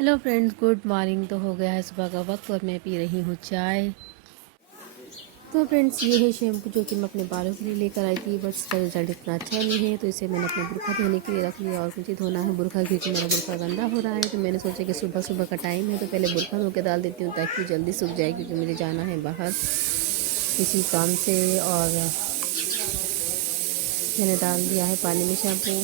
Hello friends, good morning. तो हो गया है सुबह का वक्त और मैं पी रही हूँ चाय। तो फ्रेंड्स, ये है शैम्पू जो कि मैं अपने बालों के लिए लेकर आई थी, बट इसका रिजल्ट इतना अच्छा नहीं है। तो इसे मैंने अपने बुरखा धोने के लिए रख लिया और मुझे धोना है बुरखा क्योंकि मेरा बुरखा गंदा हो रहा है। तो मैंने सोचा कि सुबह सुबह का टाइम है तो पहले बुरखा धो के डाल देती हूँ ताकि जल्दी सूख जाए, क्योंकि मुझे जाना है बाहर किसी काम से। और मैंने डाल दिया है पानी में शैम्पू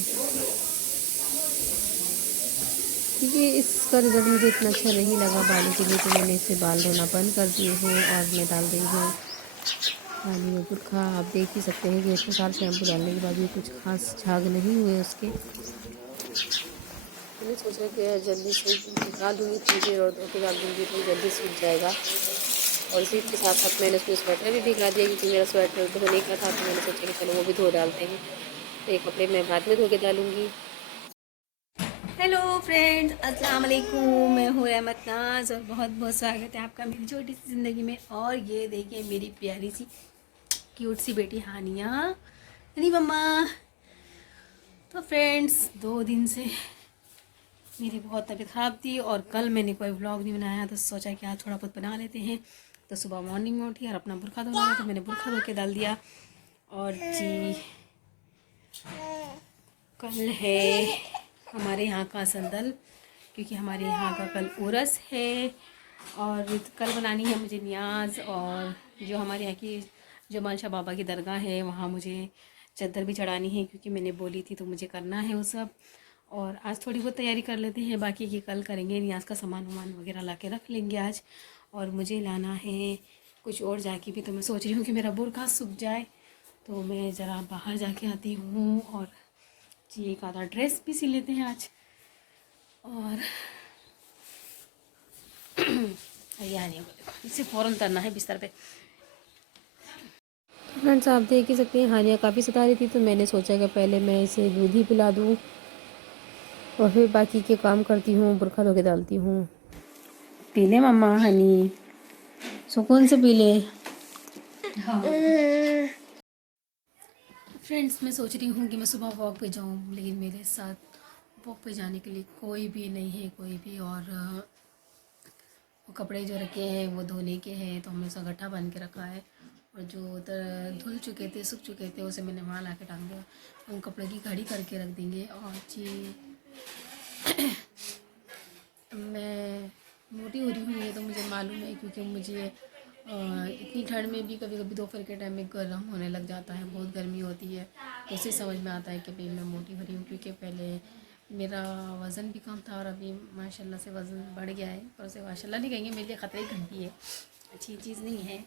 क्योंकि इसका रिज़ल्ट मुझे इतना अच्छा नहीं लगा बालों के लिए। तो मैंने इससे बाल धोना बंद कर दिए हैं और मैं डाल रही हूँ पानी में बुरखा। आप देख ही सकते हैं कि इतने सारे शैम्पू डालने के बाद भी कुछ खास झाग नहीं हुए उसके। मैंने सोचा कि जल्दी से निकाल दूँगी थोड़ी देर और धो के डाल दूँगी तो जल्दी सूख जाएगा। और इसी के साथ साथ मैंने उसमें स्वेटर भी भिगा दिया क्योंकि मेरा स्वेटर धोने का था। तो मैंने सोचा कि चलो वो भी धो डालते हैं। तो एक कपड़े मैं बाद में धो के डालूँगी। हेलो फ्रेंड्स, अस्सलाम वालेकुम। मैं हूँ रहमत नाज और बहुत बहुत स्वागत है आपका मेरी छोटी सी ज़िंदगी में। और ये देखिए मेरी प्यारी सी क्यूट सी बेटी हानिया, नहीं मम्मा। तो फ्रेंड्स, 2 दिन से मेरी बहुत तबीयत ख़राब थी और कल मैंने कोई व्लॉग नहीं बनाया तो सोचा कि आज थोड़ा बहुत बना लेते हैं। तो सुबह मॉर्निंग में उठी और अपना बुरखा धोना था तो मैंने बुरखा धो के डाल दिया। और जी, कल है हमारे यहाँ का संदल, क्योंकि हमारे यहाँ का कल उरस है। और कल बनानी है मुझे नियाज़, और जो हमारे यहाँ की जो मानशा बाबा की दरगाह है वहाँ मुझे चद्दर भी चढ़ानी है क्योंकि मैंने बोली थी, तो मुझे करना है वो सब। और आज थोड़ी बहुत तैयारी कर लेते हैं, बाकी की कल करेंगे। नियाज़ का सामान वामान वगैरह ला के रख लेंगे आज। और मुझे लाना है कुछ और जाके भी, तो मैं सोच रही हूँ कि मेरा बुरखा सूख जाए तो मैं ज़रा बाहर जाके आती हूँ। और जी, एक आधा ड्रेस भी सिल लेते हैं आज। और या नहीं, इसे फ़ौरन करना है बिस्तर पे। फ्रेंड्स, आप देख ही सकते हैं हानिया काफ़ी सता रही थी, तो मैंने सोचा कि पहले मैं इसे दूध ही पिला दूँ और फिर बाकी के काम करती हूँ, बुरखा धो के डालती हूँ। पी ले मम्मा हनी, सुकून से पी ले। हाँ फ्रेंड्स, मैं सोच रही हूँ कि मैं सुबह वॉक पे जाऊँ, लेकिन मेरे साथ वॉक पे जाने के लिए कोई भी नहीं है, कोई भी। और वो कपड़े जो रखे हैं वो धोने के हैं, तो हमने उसका गट्ठा बांध के रखा है। और जो उधर धुल चुके थे, सूख चुके थे, उसे मैंने वहाँ ला के टांग दिया। उन कपड़े की घड़ी करके रख देंगे। और जी, मैं मोटी हो रही हूँ ये तो मुझे मालूम है, क्योंकि मुझे इतनी ठंड में भी कभी कभी दोपहर के टाइम में गर्म होने लग जाता है, बहुत गर्मी होती है। तो उससे समझ में आता है कि भाई मैं मोटी हो रही हूँ, क्योंकि पहले मेरा वज़न भी कम था और अभी माशाल्लाह से वज़न बढ़ गया है। पर उसे माशाल्लाह नहीं कहेंगे, मेरे लिए ख़तरे की घंटी है, अच्छी चीज़ नहीं है।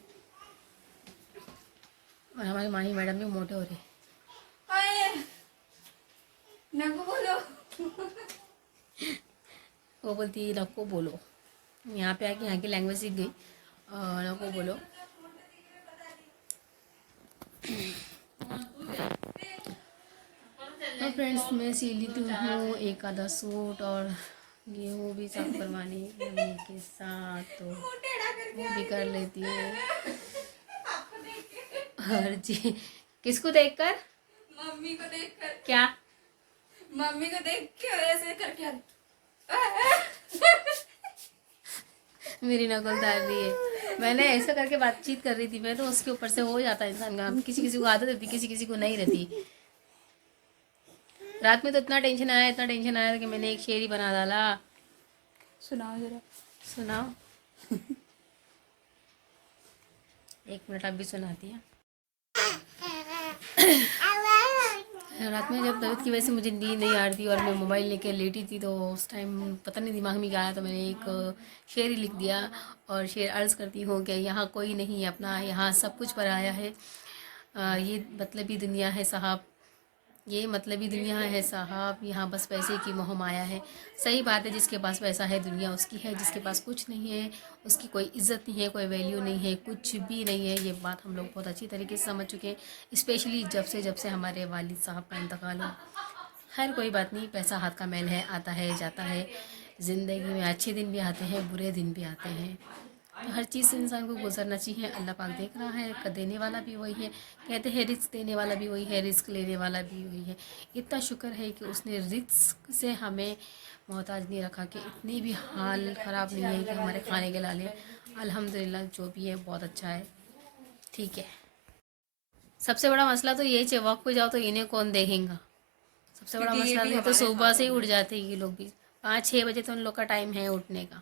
और हमारे माही मैडम भी मोटे हो रहे हैं। वो बोलती नको बोलो, यहाँ पे आके यहाँ की लैंग्वेज सीख गई। नको बोलो। तो फ्रेंड्स, मैं सी लेती हूँ एक आधा सूट और गेहूँ भी साफ करवानी मम्मी के साथ, तो वो भी कर लेती हूँ। और जी, किसको देखकर? मम्मी को देखकर। क्या? मम्मी को देख के ऐसे करके मेरी नकल उतार रही है। मैंने ऐसा करके बातचीत कर रही थी, मैं तो उसके ऊपर से हो जाता है इंसान का। किसी किसी को आदत रहती, किसी किसी को नहीं रहती। रात में तो इतना टेंशन आया, इतना टेंशन आया कि मैंने एक शेर ही बना डाला। सुनाओ जरा। सुनाओ। 1 मिनट आप भी सुनाती हैं। रात में जब तबीयत की वजह से मुझे नींद नहीं आ रही थी और मैं मोबाइल लेके लेटी थी, तो उस टाइम पता नहीं दिमाग में क्या आया, तो मैंने एक शेर ही लिख दिया। और शेर अर्ज़ करती हूँ कि यहाँ कोई नहीं अपना, यहाँ सब कुछ पराया है। ये मतलबी दुनिया है साहब, ये मतलबी दुनिया है साहब, यहाँ बस पैसे की मोह माया है। सही बात है, जिसके पास पैसा है दुनिया उसकी है, जिसके पास कुछ नहीं है उसकी कोई इज़्ज़त नहीं है, कोई वैल्यू नहीं है, कुछ भी नहीं है। ये बात हम लोग बहुत अच्छी तरीके से समझ चुके हैं, स्पेशली जब से हमारे वालिद साहब का इंतकाल हो। खैर कोई बात नहीं, पैसा हाथ का मैल है, आता है जाता है। ज़िंदगी में अच्छे दिन भी आते हैं, बुरे दिन भी आते हैं। तो हर चीज़ से इंसान को गुजरना चाहिए। अल्लाह पाक देख रहा है, देने वाला भी वही है। कहते हैं रिस्क देने वाला भी वही है, रिस्क लेने वाला भी वही है। इतना शुक्र है कि उसने रिस्क से हमें मोहताज नहीं रखा कि इतनी भी हाल ख़राब नहीं है कि हमारे खाने के लाले। अल्हम्दुलिल्लाह जो भी है बहुत अच्छा है, ठीक है। सबसे बड़ा मसला तो यही है, वॉक पे जाओ तो इन्हें कौन देखेगा। सबसे बड़ा मसला नहीं तो सुबह से ही उठ जाते हैं ये लोग भी, 5-6 बजे तो उन लोग का टाइम है उठने का।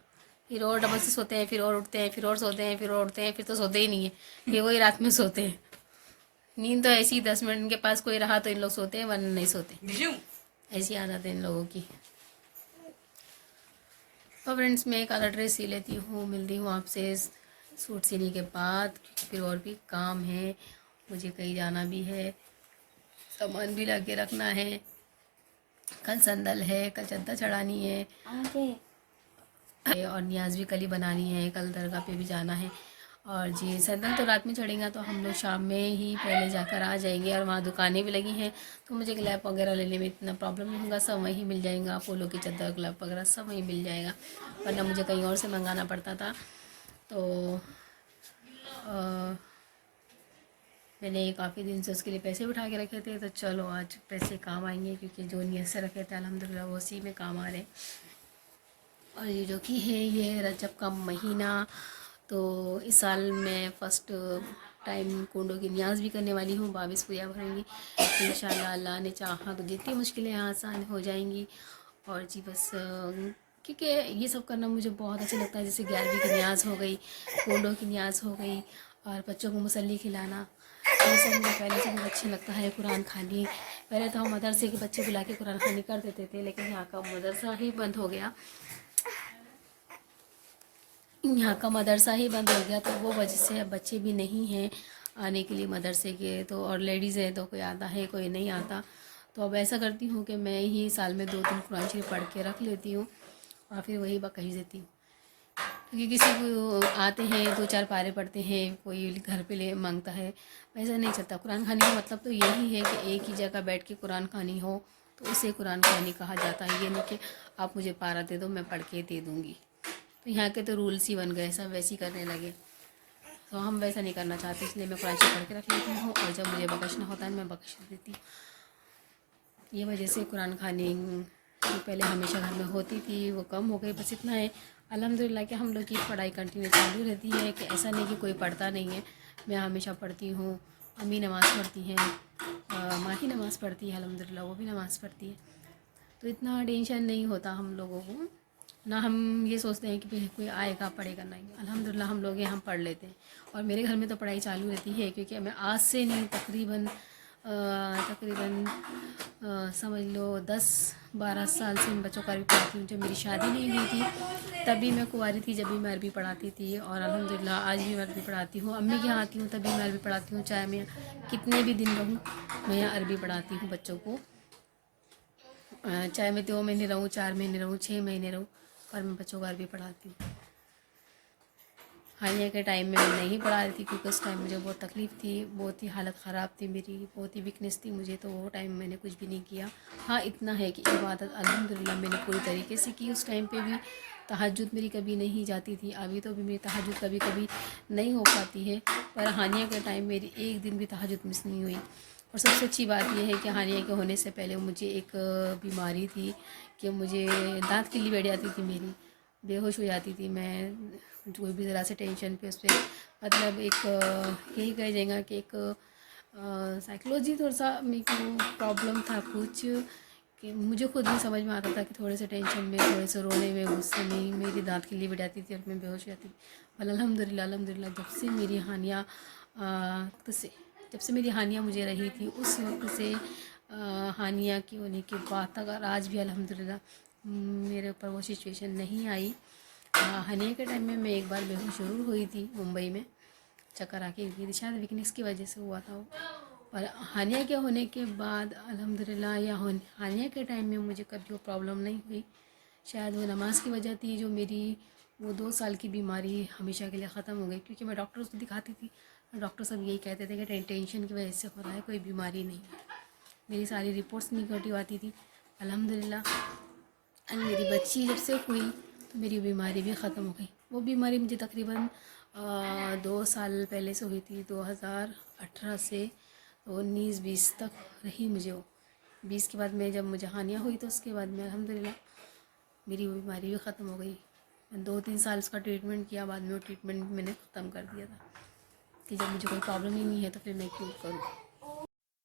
फिर और डबल से सोते हैं, फिर और उठते हैं, फिर और सोते हैं, फिर और उठते हैं, फिर तो सोते ही नहीं है, फिर वही रात में सोते हैं। नींद तो ऐसी 10 मिनट इनके पास कोई रहा तो इन लोग सोते हैं, वरना नहीं सोते। ऐसी आदत है इन लोगों की। तो फ्रेंड्स मैं एक आधा ड्रेस सी लेती हूँ, मिलती हूँ आपसे सूट सीने के बाद, क्योंकि फिर और भी काम है, मुझे कहीं जाना भी है, सामान भी ला के रखना है। कल संदल है, कल चद्दर चढ़ानी है और न्याज भी कल ही बनानी है, कल दरगाह पे भी जाना है। और जी संदल तो रात में चढ़ेगा तो हम लोग शाम में ही पहले जाकर आ जाएंगे, और वहाँ दुकानें भी लगी हैं तो मुझे ग्लैप वगैरह लेने में इतना प्रॉब्लम नहीं होगा, सब वहीं मिल जाएगा। पोलो की चद्दर, ग्लैप वगैरह सब वहीं मिल जाएगा, वरना मुझे कहीं और से मंगाना पड़ता था। तो मैंने काफ़ी दिन से उसके लिए पैसे उठा के रखे थे, तो चलो आज पैसे काम आएंगे, क्योंकि जो नियत से रखे थे अल्हम्दुलिल्लाह वो उसी में काम आ रहे। और ये जो कि है ये रजब का महीना, तो इस साल मैं फ़र्स्ट टाइम कुंडों की न्याज भी करने वाली हूँ, 22 पूजा भरूँगी इंशाल्लाह। अल्लाह ने चाहा तो जितनी मुश्किलें आसान हो जाएंगी। और जी बस क्योंकि ये सब करना मुझे बहुत अच्छा लगता है, जैसे 11वीं की न्याज हो गई, कुंडों की न्याज हो गई, और बच्चों को मुसल्ली खिलाना, ये सब मुझे पहले से बहुत अच्छा लगता है। कुरान खानी, पहले तो हम मदरसे के बच्चे बुला के कुरान खानी कर देते थे, लेकिन यहाँ का मदरसा ही बंद हो गया, यहाँ का मदरसा ही बंद हो गया, तो वो वजह से अब बच्चे भी नहीं हैं आने के लिए मदरसे के। तो और लेडीज़ है तो कोई आता है कोई नहीं आता, तो अब ऐसा करती हूँ कि मैं ही साल में 2-3 कुरान शरीफ पढ़ के रख लेती हूँ और फिर वही कही देती हूँ, क्योंकि किसी को आते हैं 2-4 पारे पढ़ते हैं, कोई घर पे ले मांगता है, वैसा नहीं चलता। कुरान खानी का मतलब तो यही है कि एक ही जगह बैठ के कुरान खानी हो, तो उसे कुरान खानी कहा जाता है। ये नहीं कि आप मुझे पारा दे दो मैं पढ़ के दे दूँगी, तो यहाँ के तो रूल्स ही बन गए, सब वैसे ही करने लगे, तो हम वैसा नहीं करना चाहते, इसलिए मैं कुरान शरीफ पढ़ के रख लेती हूँ, और जब मुझे बख्शना होता है मैं बख्श देती हूँ। ये वजह से कुरान खानी जो पहले हमेशा घर में होती थी वो कम हो गई। बस इतना है अल्हम्दुलिल्लाह कि हम लोग की पढ़ाई कंटिन्यू चालू रहती है, कि ऐसा नहीं कि कोई पढ़ता नहीं है, मैं हमेशा पढ़ती हूँ। अम्मी नमाज़ पढ़ती हैं, माँ ही नमाज़ पढ़ती है अल्हम्दुलिल्लाह, वो भी नमाज़ पढ़ती है, तो इतना टेंशन नहीं होता हम लोगों को ना। हम ये सोचते हैं कि भाई कोई आएगा पढ़ेगा, नहीं, अल्हम्दुलिल्लाह हम लोग यहाँ पढ़ लेते हैं। और मेरे घर में तो पढ़ाई चालू रहती है, क्योंकि मैं आज से नहीं तकरीबन समझ लो 10-12 साल से इन बच्चों को अरबी पढ़ाती हूँ। जब मेरी शादी नहीं हुई थी तभी मैं कुंवारी थी, जब भी मैं अरबी पढ़ाती थी, और अल्हम्दुलिल्लाह आज भी मैं अरबी पढ़ाती हूँ। अम्मी के यहाँ आती हूँ तभी मैं अरबी पढ़ाती हूँ, चाहे मैं कितने भी दिन रहूँ मैं यहाँ अरबी पढ़ाती हूँ बच्चों को, चाहे मैं 2 महीने रहूँ, 4 महीने रहूँ, 6 महीने रहूँ, पर मैं बच्चों को अरबी पढ़ाती हूँ। हानिया के टाइम में मैं नहीं पढ़ा रही थी, क्योंकि उस टाइम मुझे बहुत तकलीफ़ थी, बहुत ही हालत ख़राब थी मेरी, बहुत ही वीकनेस थी मुझे, तो वो टाइम मैंने कुछ भी नहीं किया। हाँ इतना है कि इबादत अल्हम्दुलिल्लाह मैंने पूरी तरीके से की। उस टाइम पे भी तहज्जुद मेरी कभी नहीं जाती थी, अभी तो भी मेरी तहज्जुद कभी कभी नहीं हो पाती है, पर हानिया के टाइम मेरी एक दिन भी तहज्जुद मिस नहीं हुई। और सबसे अच्छी बात यह है कि हानिया के होने से पहले मुझे एक बीमारी थी कि मुझे दांत किल्ली बैठ जाती थी, मेरी बेहोश हो जाती थी मैं, कोई भी ज़रा से टेंशन पे उस पर, मतलब एक यही कह जाएगा कि एक साइकोलॉजी थोड़ा सा मेरे को प्रॉब्लम था कुछ, कि मुझे खुद नहीं समझ में आता था कि थोड़े से टेंशन में, थोड़े से रोने में, गुस्से में मेरी दांत किल्ली बैठ जाती थी और मैं बेहोश हो जाती थी। पर अल्हम्दुलिल्लाह जब से मेरी हानिया जब से मेरी हानिया मुझे रही थी उस वक्त से हानिया की होने के बाद तक, और आज भी अल्हम्दुलिल्लाह मेरे ऊपर वो सिचुएशन नहीं आई। हानिया के टाइम में मैं एक बार बेहोश ज़रूर हुई थी मुंबई में, चक्कर आके गिरी थी, शायद वीकनेस की वजह से हुआ था वो। और हानिया के होने के बाद अल्हम्दुलिल्लाह हानिया के टाइम में मुझे कभी वो प्रॉब्लम नहीं हुई। शायद वो नमाज की वजह थी, जो मेरी वो 2 साल की बीमारी हमेशा के लिए ख़त्म हो गई, क्योंकि मैं डॉक्टर्स को दिखाती थी, डॉक्टर सब यही कहते थे कि टेंशन की वजह से हो रहा है, कोई बीमारी नहीं है। मेरी सारी रिपोर्ट्स निगेटिव आती थी अल्हम्दुलिल्लाह। एंड मेरी बच्ची जब से हुई तो मेरी बीमारी भी ख़त्म हो गई। वो बीमारी मुझे तकरीबन 2 साल पहले से हुई थी, 2018 से 19-20 तक रही मुझे वो। 20 के बाद में जब मुझे हानिया हुई तो उसके बाद में अल्हम्दुलिल्लाह मेरी वो बीमारी भी ख़त्म हो गई। मैं 2-3 साल उसका ट्रीटमेंट किया, बाद में वो ट्रीटमेंट मैंने ख़त्म कर दिया था कि जब मुझे कोई प्रॉब्लम ही नहीं है तो फिर मैं क्यों करूँ।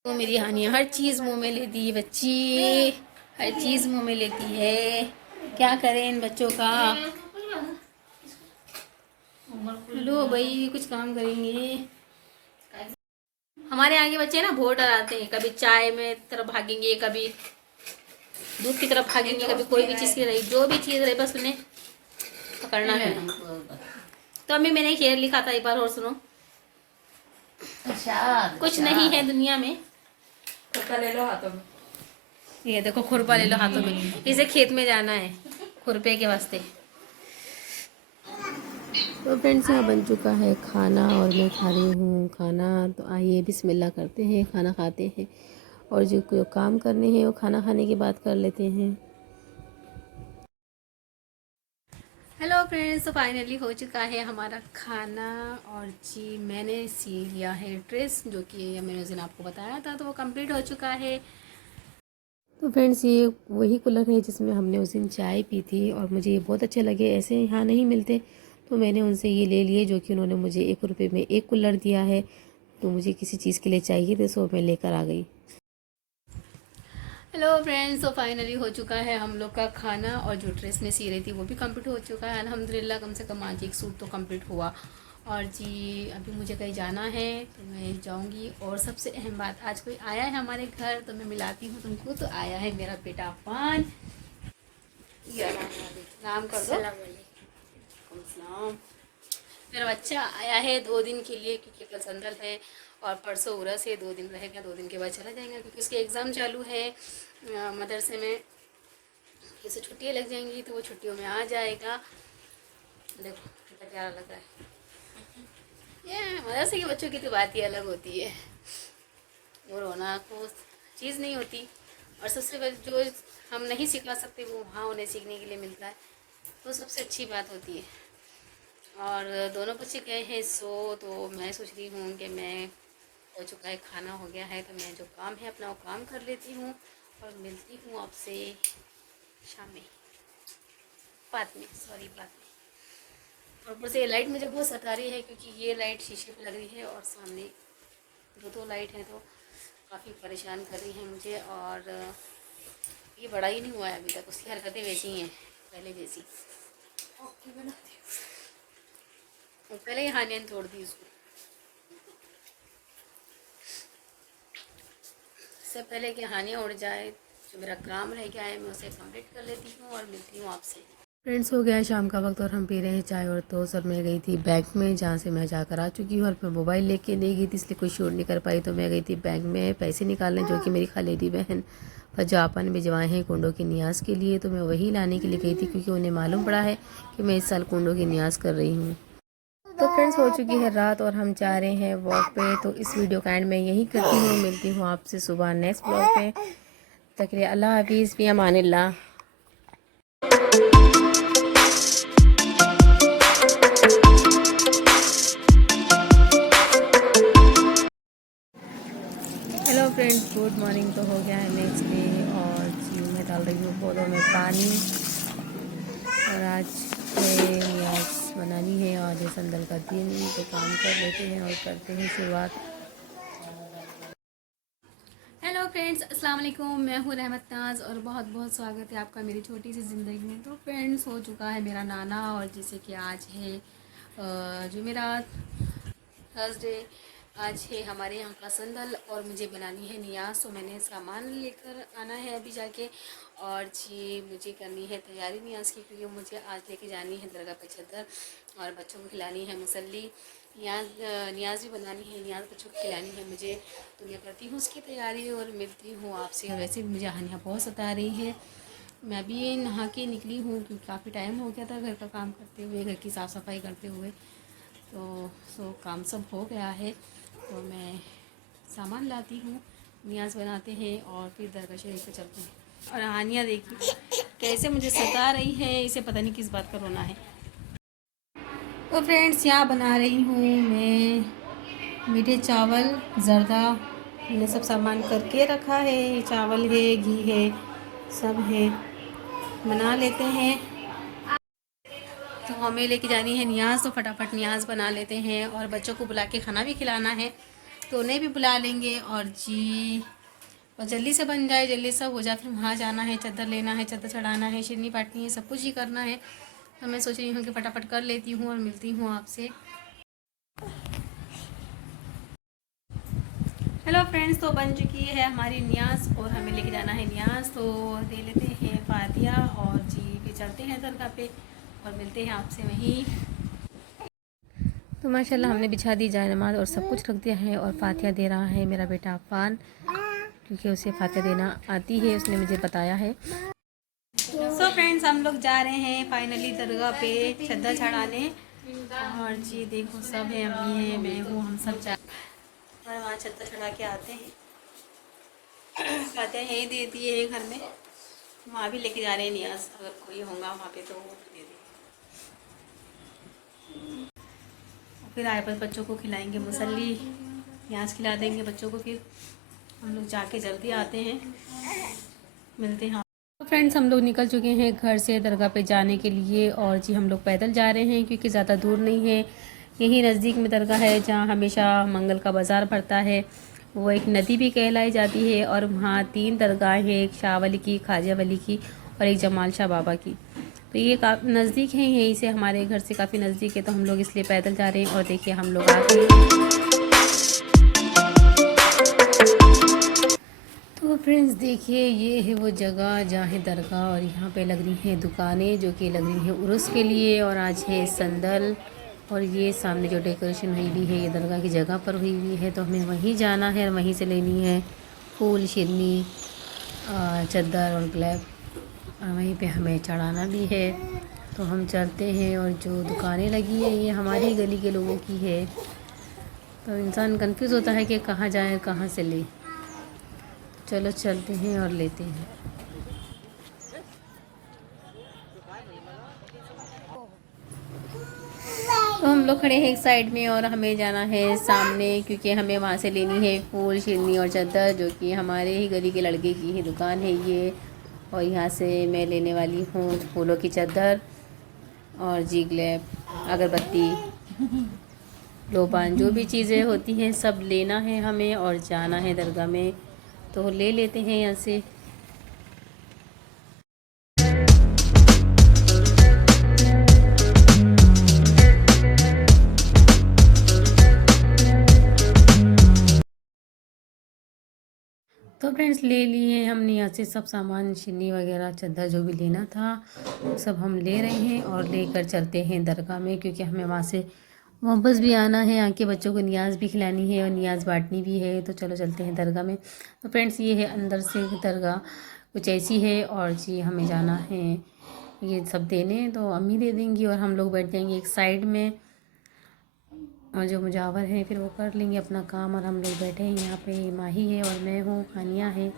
तो मेरी हानिया हर चीज़ मुँह में लेती है बच्ची, हर चीज़ मुँह में लेती है। क्या करें इन बच्चों का। लो भाई कुछ काम करेंगे। हमारे यहाँ के बच्चे ना बहुत डराते हैं, कभी चाय में तरफ भागेंगे, कभी दूध की तरफ भागेंगे, कभी कोई भी चीज़ की रही, जो भी चीज़ रही बस उन्हें पकड़ना है। तो अम्मी मैंने शेर लिखा था, एक बार और सुनो। कुछ नहीं है दुनिया में। खुरपा ले लो हाथों में। ये देखो खुरपा ले लो हाथों में, इसे खेत में जाना है खुरपे के वास्ते। तो फ्रेंड्स यहाँ बन चुका है खाना और मैं खा रही हूँ खाना। तो आइए बिस्मिल्लाह करते हैं, खाना खाते हैं और जो काम करने हैं वो खाना खाने के बाद कर लेते हैं। हेलो फ्रेंड्स, तो फाइनली हो चुका है हमारा खाना और जी मैंने सी लिया है ड्रेस, जो कि मैंने उस दिन आपको बताया था, तो वो कंप्लीट हो चुका है। तो फ्रेंड्स ये वही कूलर है जिसमें हमने उस दिन चाय पी थी और मुझे ये बहुत अच्छे लगे। ऐसे यहाँ नहीं मिलते तो मैंने उनसे ये ले लिए, जो कि उन्होंने मुझे 1 रुपये में 1 कूलर दिया है। तो मुझे किसी चीज़ के लिए चाहिए थे सो मैं लेकर आ गई। हेलो फ्रेंड्स, तो फाइनली हो चुका है हम लोग का खाना और जो ड्रेस में सी रही थी वो भी कंप्लीट हो चुका है अल्हम्दुलिल्लाह। कम से कम आज एक सूट तो कंप्लीट हुआ। और जी अभी मुझे कहीं जाना है तो मैं जाऊंगी। और सबसे अहम बात, आज कोई आया है हमारे घर तो मैं मिलाती हूँ तुमको। तो आया है मेरा बेटा अफान। नाम कर दो। सलाम। मेरा बच्चा आया है 2 दिन के लिए, क्योंकि कल संदल है और परसों उरस है। 2 दिन रहेगा, 2 दिन के बाद चला जाएगा, क्योंकि उसके एग्ज़ाम चालू है मदरसे में। जैसे छुट्टियाँ लग जाएंगी तो वो छुट्टियों में आ जाएगा। देखो कितना प्यारा लग रहा है। ये मदरसे के बच्चों की तो बात ही अलग होती है। वो रोना को चीज़ नहीं होती, और सबसे बड़ी जो हम नहीं सिखा सकते वो वहाँ उन्हें सीखने के लिए मिलता है, तो सबसे अच्छी बात होती है। और दोनों बच्चे गए हैं सो, तो मैं सोच रही हूँ कि मैं हो चुका है, खाना हो गया है, तो मैं जो काम है अपना वो काम कर लेती हूँ और मिलती हूँ आपसे शाम में, बाद में। और ऊपर से ये लाइट मुझे बहुत सता रही है, क्योंकि ये लाइट शीशे पे लग रही है और सामने 2 लाइट हैं, तो काफ़ी परेशान कर रही है मुझे। और ये बड़ा ही नहीं हुआ है अभी तक, उसकी हरकतें वैसी ही हैं पहले जैसी। पहले ही हानियाँ तोड़ दी उसको। इससे पहले कि हानियाँ उड़ जाए, जो मेरा काम रह गया है मैं उसे कंप्लीट कर लेती हूँ और मिलती हूँ आपसे। फ्रेंड्स हो गया है शाम का वक्त और हम पी रहे हैं चाय और टोस्ट। और मैं गई थी बैंक में, जहाँ से मैं जाकर आ चुकी हूँ। और मैं मोबाइल लेके नहीं गई थी इसलिए कोई शूट नहीं कर पाई, तो मैं गई थी बैंक में पैसे निकालने, जो कि मेरी खालेदी बहन जापान भिजवाए हैं कुंडों की नियाज के लिए। तो मैं वही लाने के लिए गई थी, क्योंकि उन्हें मालूम पड़ा है कि मैं इस साल कुंडों की नियाज कर रही हूँ। तो फ्रेंड्स हो चुकी है रात और हम जा रहे हैं वॉक पे। तो इस वीडियो का एंड मैं यही करती हूँ, मिलती हूँ आपसे सुबह नेक्स्ट ब्लॉग में। तक के लिए अल्लाह हाफिज़, फी अमानिल्लाह। Hello friends, good morning. तो हो गया है नेक्स्ट डे और जी मैं डाल रही हूँ पौधों में पानी। और आज बनानी है, आज है संदल का दिन, तो काम कर लेते हैं और करते हैं शुरुआत। हेलो फ्रेंड्स, अस्सलाम वालेकुम। मैं हूँ रहमत नाज और बहुत बहुत स्वागत है आपका मेरी छोटी सी ज़िंदगी में। तो फ्रेंड्स हो चुका है मेरा नाना, और जैसे कि आज है जुमेरात, थर्सडे। आज है हमारे यहाँ का संदल और मुझे बनानी है नियाज। तो मैंने सामान लेकर आना है अभी जाके, और जी मुझे करनी है तैयारी नियाज की, क्योंकि मुझे आज लेके जानी है दरगाह पे चद्दर और बच्चों को खिलानी है मुसल्ली। नियाज भी बनानी है, नियाज बच्चों को खिलानी है मुझे। तो मैं करती हूँ उसकी तैयारी और मिलती हूँ आपसे। और वैसे भी मुझे हानियाँ बहुत सता रही है। मैं अभी नहा के निकली हूँ, क्योंकि काफ़ी टाइम हो गया था घर का काम करते हुए, घर की साफ़ सफाई करते हुए। तो काम सब हो गया है, तो मैं सामान लाती हूँ, नियाज बनाते हैं और फिर दरगाह शरीफ पे चलते हैं। और हानिया देखिए कैसे मुझे सता रही है, इसे पता नहीं किस बात का रोना है। तो फ्रेंड्स यहाँ बना रही हूँ मैं मीठे चावल ज़र्दा। मैंने सब सामान करके रखा है, चावल है, घी है, सब है। बना लेते हैं। तो हमें लेके जानी है नियाज़, तो फटाफट नियाज़ बना लेते हैं और बच्चों को बुला के खाना भी खिलाना है, तो उन्हें भी बुला लेंगे। और जल्दी से बन जाए, जल्दी सब हो जाए, फिर वहाँ जाना है, चादर लेना है, चादर चढ़ाना है, शिरनी पाटनी है, सब कुछ ही करना है। तो मैं सोच रही हूँ कि फटाफट कर लेती हूँ और मिलती हूँ आपसे। हेलो फ्रेंड्स, तो बन चुकी है हमारी नियाज़ और हमें लेके जाना है नियाज़। तो दे लेते हैं फातिया और जी फिर चलते हैं दरगाह पे और मिलते हैं आपसे वहीं। तो माशाल्लाह हमने बिछा दी जाए नमाज और सब कुछ रख दिया है और फातिया दे रहा है मेरा बेटा अफ़ान, क्योंकि उसे फातिया देना आती है, उसने मुझे बताया है। सो फ्रेंड्स, हम लोग जा रहे हैं फाइनली दरगाह पे चद्दर चढ़ाने। और जी देखो, सब है, अम्मी है, मैं हूँ, हम सब जा और वहाँ चद्दर चढ़ा के आते हैं। फातिया यहीं दे दिए है घर में, वहाँ भी लेके जा रहे हैं नियाज़, अगर कोई होगा वहाँ पे तो वो दे दें। फिर आए पर बच्चों को खिलाएंगे मुसल्ली, नियाज़ खिला देंगे बच्चों को, फिर हम लोग जाके जल्दी आते हैं, मिलते हैं। तो फ्रेंड्स, हम लोग निकल चुके हैं घर से दरगाह पे जाने के लिए और जी हम लोग पैदल जा रहे हैं क्योंकि ज़्यादा दूर नहीं है, यहीं नज़दीक में दरगाह है जहाँ हमेशा मंगल का बाज़ार पड़ता है। वो एक नदी भी कहलाई जाती है और वहाँ 3 दरगाहें हैं, एक शाह वली की, ख्वाजा वली की और एक जमाल शाह बाबा की। तो ये काफ़ी नज़दीक है, यहीं से हमारे घर से काफ़ी नज़दीक है, तो हम लोग इसलिए पैदल जा रहे हैं। और देखिए हम लोग आ गए। तो फ्रेंड्स देखिए, ये है वो जगह जहाँ है दरगाह और यहाँ पे लग रही हैं दुकानें जो कि लग रही हैं उर्स के लिए। और आज है संदल और ये सामने जो डेकोरेशन हुई हुई है ये दरगाह की जगह पर हुई हुई है, तो हमें वहीं जाना है और वहीं से लेनी है फूल, शिरनी, चद्दर और ग्लैब, और वहीं पे हमें चढ़ाना भी है। तो हम चलते हैं और जो दुकानें लगी है ये हमारी गली के लोगों की है, तो इंसान कंफ्यूज होता है कि कहाँ जाए कहाँ से ले। चलो चलते हैं और लेते हैं। तो हम लोग खड़े हैं एक साइड में और हमें जाना है सामने, क्योंकि हमें वहाँ से लेनी है फूल, शिरनी और चादर, जो कि हमारे ही गली के लड़के की ही दुकान है ये। और यहाँ से मैं लेने वाली हूँ फूलों की चादर और जी ग्लैब, अगरबत्ती, लोबान, जो भी चीज़ें होती हैं सब लेना है हमें और जाना है दरगाह में, तो ले लेते हैं यहाँ से। तो फ्रेंड्स ले लिए हमने यहाँ से सब सामान, शिन्नी वगैरह, चादर, जो भी लेना था वो सब हम ले रहे हैं और लेकर चलते हैं दरगाह में, क्योंकि हमें वहाँ से वापस भी आना है, यहाँ के बच्चों को नियाज़ भी खिलानी है और नियाज़ बांटनी भी है। तो चलो चलते हैं दरगाह में। तो फ्रेंड्स ये है अंदर से दरगाह कुछ ऐसी है और जी हमें जाना है ये सब देने, तो अम्मी दे देंगी और हम लोग बैठ जाएंगे एक साइड में, और जो मुजावर हैं फिर वो कर लेंगे अपना काम, और हम लोग बैठे हैं यहाँ पे। माही है और मैं हूँ, हानिया है,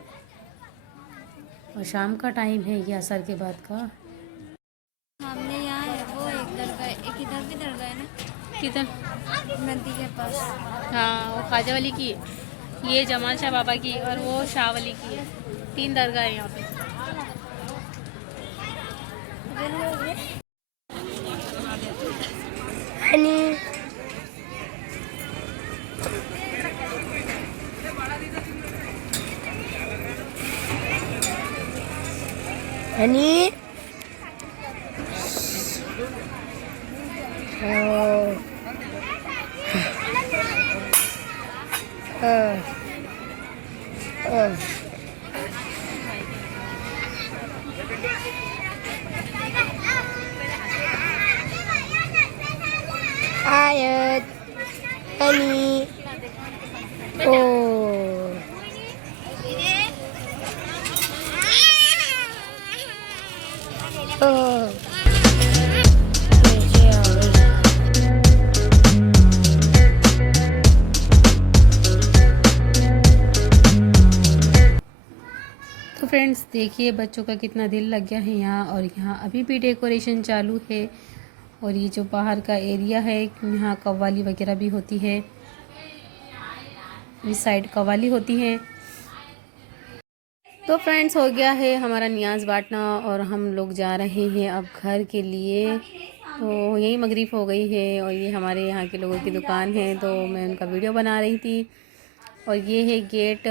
और शाम का टाइम है ये असर के बाद का। हमने यहाँ है वो एक दरगाह, एक इधर भी दरगाह है ना, किधर? नदी के पास। हाँ, वो ख्वाजा वली की है, ये जमाल शाह बाबा की और वो शाह वली की है। 3 दरगाह है यहाँ पे। Honey Ayat Hani Oh Oh तो फ्रेंड्स देखिए बच्चों का कितना दिल लग गया है यहाँ, और यहाँ अभी भी डेकोरेशन चालू है। और ये जो बाहर का एरिया है यहाँ कव्वाली वगैरह भी होती है, इस साइड कव्वाली होती है। तो फ्रेंड्स हो गया है हमारा न्याज बांटना और हम लोग जा रहे हैं अब घर के लिए। तो यही मगरिब हो गई है और ये हमारे यहाँ के लोगों की दुकान है, तो मैं उनका वीडियो बना रही थी। और ये है गेट।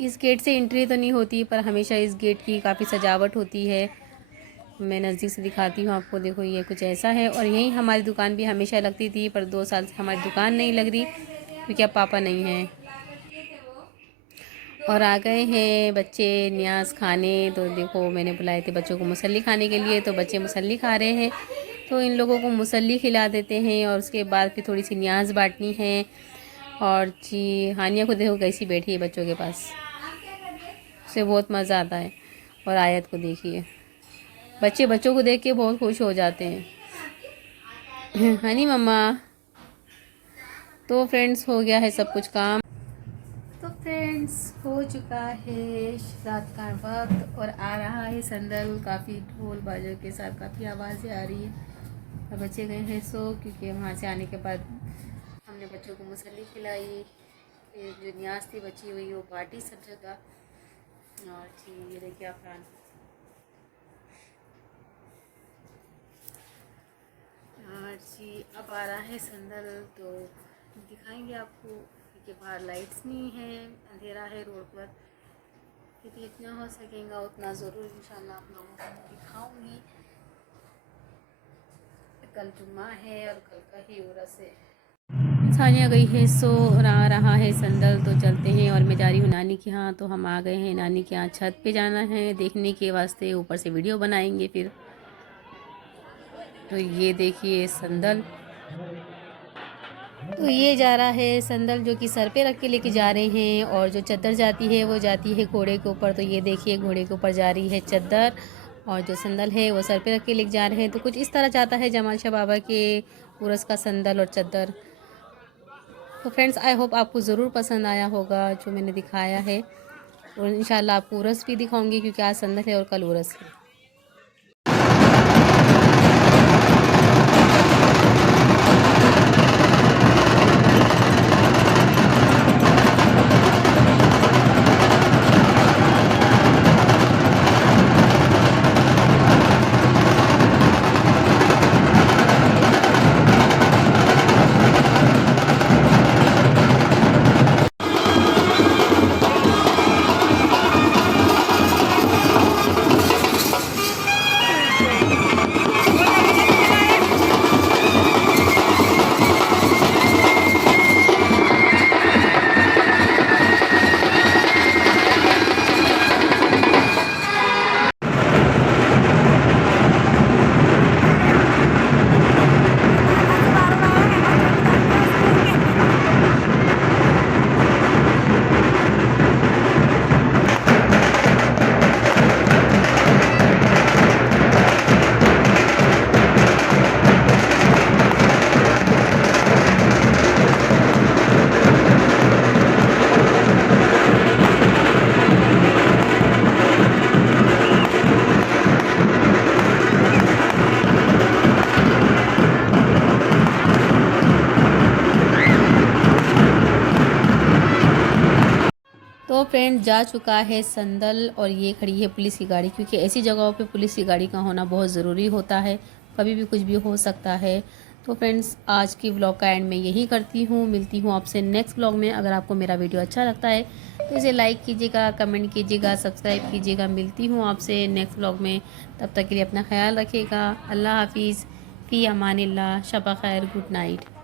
इस गेट से एंट्री तो नहीं होती पर हमेशा इस गेट की काफ़ी सजावट होती है। मैं नज़दीक से दिखाती हूँ आपको, देखो ये कुछ ऐसा है। और यहीं हमारी दुकान भी हमेशा लगती थी, पर 2 साल से हमारी दुकान नहीं लग रही क्योंकि अब पापा नहीं हैं। और आ गए हैं बच्चे न्याज खाने। तो देखो मैंने बुलाए थे बच्चों को मुसल्ली खाने के लिए, तो बच्चे मुसल्ली खा रहे हैं। तो इन लोगों को मुसल्ली खिला देते हैं और उसके बाद फिर थोड़ी सी न्याज बांटनी है। और जी हानिया को देखो कैसी बैठी है बच्चों के पास, उसे बहुत मज़ा आता है। और आयत को देखिए, बच्चे बच्चों को देख के बहुत खुश हो जाते हैं। हनी मम्मा। तो फ्रेंड्स हो गया है सब कुछ काम। तो फ्रेंड्स हो चुका है रात का वक्त और आ रहा है संदल। काफ़ी ढोल बाजों के साथ काफ़ी आवाज़ें आ रही है। और बच्चे गए हैं सो, क्योंकि वहाँ से आने के बाद हमने बच्चों को मुसल्ली खिलाई। ये जो न्याज थी बची हुई वो बाटी सब जगह। और जी ये देखिए अफरान। और जी अब आ रहा है संदल, तो दिखाएंगे आपको क्योंकि बाहर लाइट्स नहीं है, अंधेरा है रोड पर। क्योंकि जितना हो सकेगा उतना ज़रूर इंशाल्लाह आप लोगों को दिखाऊंगी। कल जुम्मा है और कल का ही उर्स है। सानिया गई है सो और आ रहा है संदल, तो चलते हैं। और मैं जा रही हूँ नानी के यहाँ। तो हम आ गए हैं नानी के यहाँ, छत पे जाना है देखने के वास्ते, ऊपर से वीडियो बनाएंगे फिर। तो ये देखिए संदल। तो ये जा रहा है संदल जो कि सर पे रख के लेके जा रहे हैं। और जो चद्दर जाती है वो जाती है घोड़े के ऊपर। तो ये देखिए घोड़े के ऊपर जा रही है चद्दर और जो संदल है वो सर पे रख के लेके जा रहे हैं। तो कुछ इस तरह जाता है जमाल शाह बाबा के उर्स का संदल और चद्दर। तो फ्रेंड्स आई होप आपको ज़रूर पसंद आया होगा जो मैंने दिखाया है। और इंशाल्लाह आपको उर्स भी दिखाऊंगी क्योंकि आज संदल है और कल उर्स है। तो फ्रेंड जा चुका है संदल और ये खड़ी है पुलिस की गाड़ी, क्योंकि ऐसी जगहों पे पुलिस की गाड़ी का होना बहुत ज़रूरी होता है, कभी भी कुछ भी हो सकता है। तो फ्रेंड्स आज की व्लॉग का एंड मैं यही करती हूँ, मिलती हूँ आपसे नेक्स्ट व्लॉग में। अगर आपको मेरा वीडियो अच्छा लगता है तो इसे लाइक कीजिएगा, कमेंट कीजिएगा, सब्सक्राइब कीजिएगा। मिलती हूँ आपसे नेक्स्ट व्लॉग में, तब तक के लिए अपना ख्याल रखिएगा। अल्लाह हाफिज़, फ़ी अमानिल्लाह, शब खैर, गुड नाइट।